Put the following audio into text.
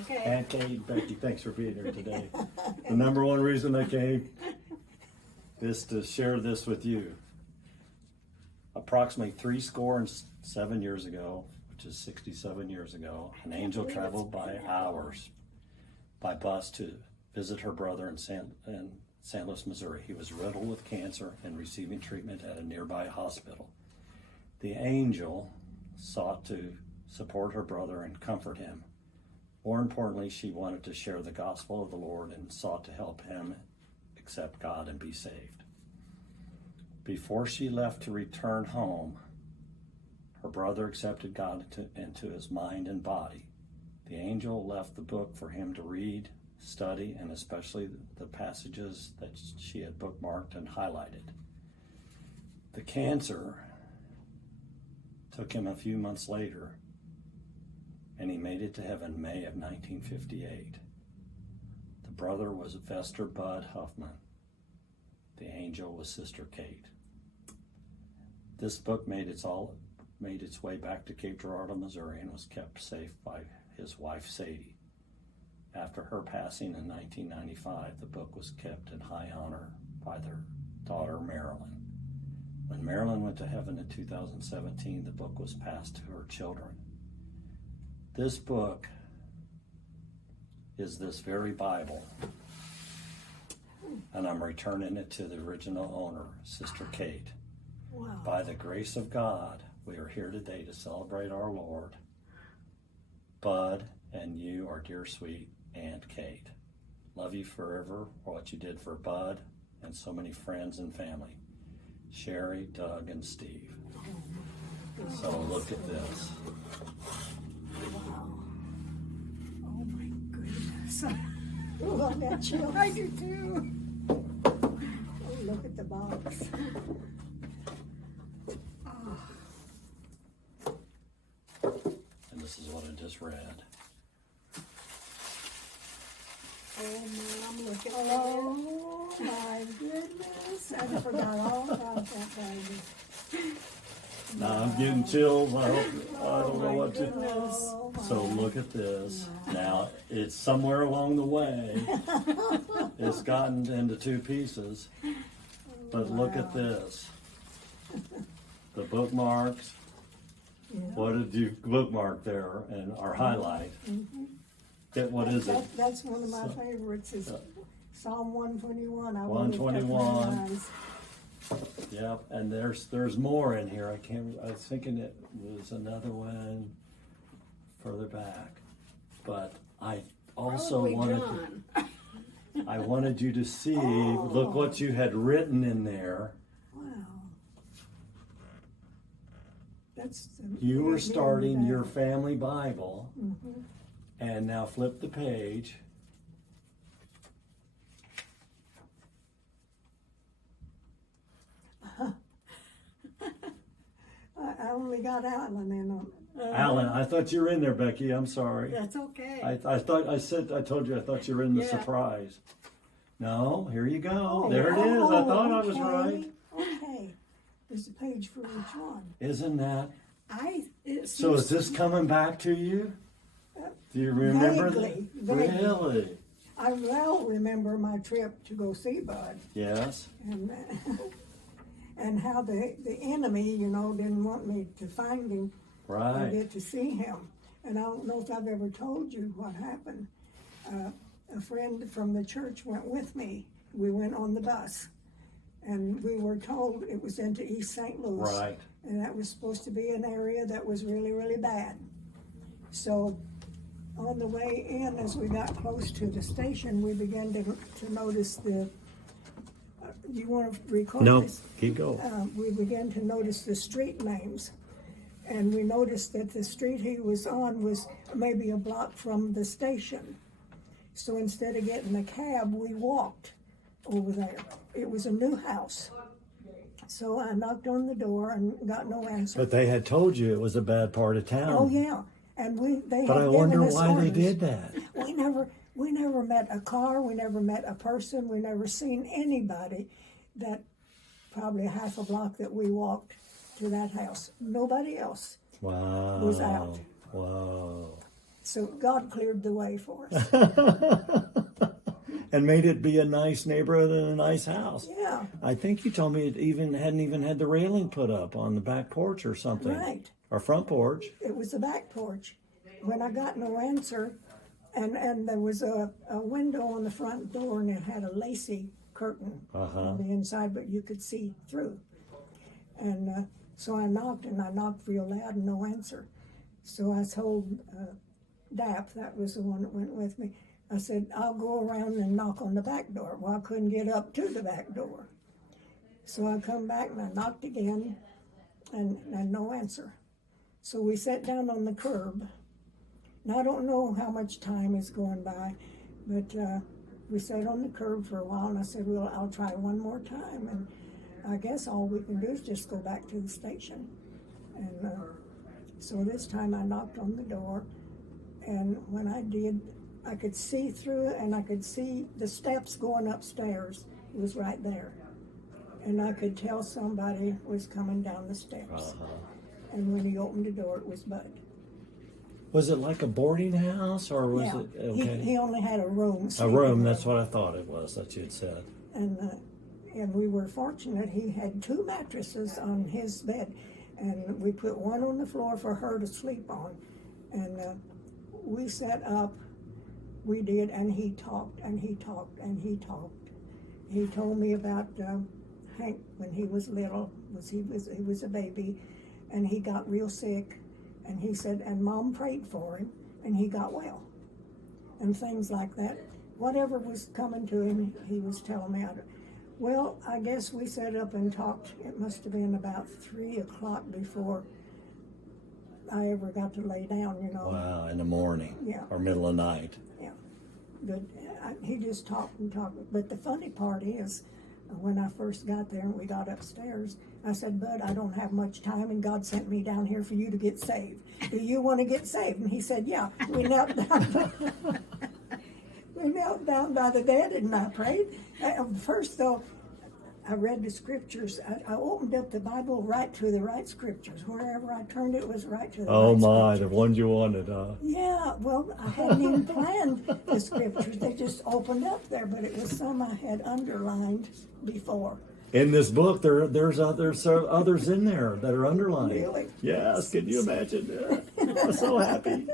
Okay. Aunt Kate, Becky, thanks for being here today. The number one reason I came is to share this with you. Approximately 67 years ago, which is 67 years ago, an angel traveled by hours by bus to visit her brother in St. Louis, Missouri. He was riddled with cancer and receiving treatment at a nearby hospital. The angel sought to support her brother and comfort him. More importantly, she wanted to share the gospel of the Lord and sought to help him accept God and be saved. Before she left to return home, her brother accepted God into his mind and body. The angel left the book for him to read, study, and especially the passages that she had bookmarked and highlighted. The cancer took him a few months later, and he made it to heaven May of 1958. The brother was Vester Bud Huffman. The angel was Sister Kate. This book made its way back to Cape Girardeau, Missouri, and was kept safe by his wife, Sadie. After her passing in 1995, the book was kept in high honor by their daughter, Marilyn. When Marilyn went to heaven in 2017, the book was passed to her children. This book is this very Bible, and I'm returning it to the original owner, Sister Kate. Wow. By the grace of God, we are here today to celebrate our Lord, Bud, and you, our dear sweet Aunt Kate. Love you forever for what you did for Bud and so many friends and family. Sherry, Doug, and Steve. So look at this. Wow. Oh my goodness. Oh, I got chills. I do too. Oh, look at the box. And this is what I just read. Oh, Mom, look at that. Oh, my goodness. I forgot all about that baby. Now I'm getting chills. I don't know what to. Oh, So look at this. Now it's somewhere along the way. It's gotten into two pieces. But look at this. The bookmarks. Yeah. What did you bookmark there and our highlight? What is it? That's one of my favorites. Is Psalm 121. I 121. Yep, and there's more in here. I was thinking it was another one further back, but I also I wanted you to see. Look what you had written in there. Wow. That's You were starting your family Bible, and now flip the page. I only got Alan in them. Alan, I thought you were in there, Becky. I'm sorry. That's okay. I told you I thought you were in the surprise. No, here you go. There it is. I thought I was right. Okay. There's a page for each one. Isn't that? It So seems is this coming back to you? Do you remember Vaguely. Really? I well remember my trip to go see Bud Yes. and how the enemy, didn't want me to find him or Right. get to see him. And I don't know if I've ever told you what happened. A friend from the church went with me. We went on the bus, and we were told it was into East St. Louis. Right. And that was supposed to be an area that was really, really bad. So on the way in, as we got close to the station, we began to notice do you want to record this? Keep going. We began to notice the street names. And we noticed that the street he was on was maybe a block from the station. So instead of getting a cab, we walked over there. It was a new house. So I knocked on the door and got no answer. But they had told you it was a bad part of town. Oh yeah, and they. But had I wonder given us why orders. they did that. We never met a car. We never met a person. We never seen anybody. That probably half a block that we walked to that house. Nobody else Wow. was out. Wow. So God cleared the way for us. And made it be a nice neighborhood and a nice house. Yeah, I think you told me it hadn't even had the railing put up on the back porch or something. right. Or front porch. It was the back porch. When I got no answer, and there was a window on the front door, and it had a lacy curtain on the inside, but you could see through. And so I knocked, and I knocked real loud, and no answer. So I told Dap, that was the one that went with me, I said, I'll go around and knock on the back door. Well, I couldn't get up to the back door. So I come back, and I knocked again, and no answer. So we sat down on the curb. Now, I don't know how much time is going by, but we sat on the curb for a while, and I said, well, I'll try one more time. And I guess all we can do is just go back to the station. And so this time I knocked on the door, and when I did, I could see through it, and I could see the steps going upstairs. It was right there. And I could tell somebody was coming down the steps. And when he opened the door, it was Bud. Was it like a boarding house, or was Yeah, it okay? he only had a room. A sleeping room. That's what I thought it was that you had said. And we were fortunate. He had 2 mattresses on his bed, and we put one on the floor for her to sleep on. And we sat up. We did, and he talked, and he talked, and he talked. He told me about Hank when he was little. He was a baby, and he got real sick. And he said, and Mom prayed for him, and he got well. And things like that. Whatever was coming to him, he was telling me. Well, I guess we sat up and talked. It must have been about 3 o'clock before I ever got to lay down, you know. Wow, in the morning. Yeah. Or middle of the night. Yeah. But he just talked and talked. But the funny part is, when I first got there and we got upstairs, I said, Bud, I don't have much time, and God sent me down here for you to get saved. Do you want to get saved? And he said, yeah. We knelt down. We knelt down by the bed, and I prayed. First, though, I read the scriptures. I opened up the Bible right to the right scriptures. Wherever I turned, it was right to the Oh right my, scriptures. the ones you wanted, huh? Yeah, well, I hadn't even planned the scriptures. They just opened up there, but it was some I had underlined before. In this book, there's others in there that are underlined. Really? Yes, can you imagine? I was so happy.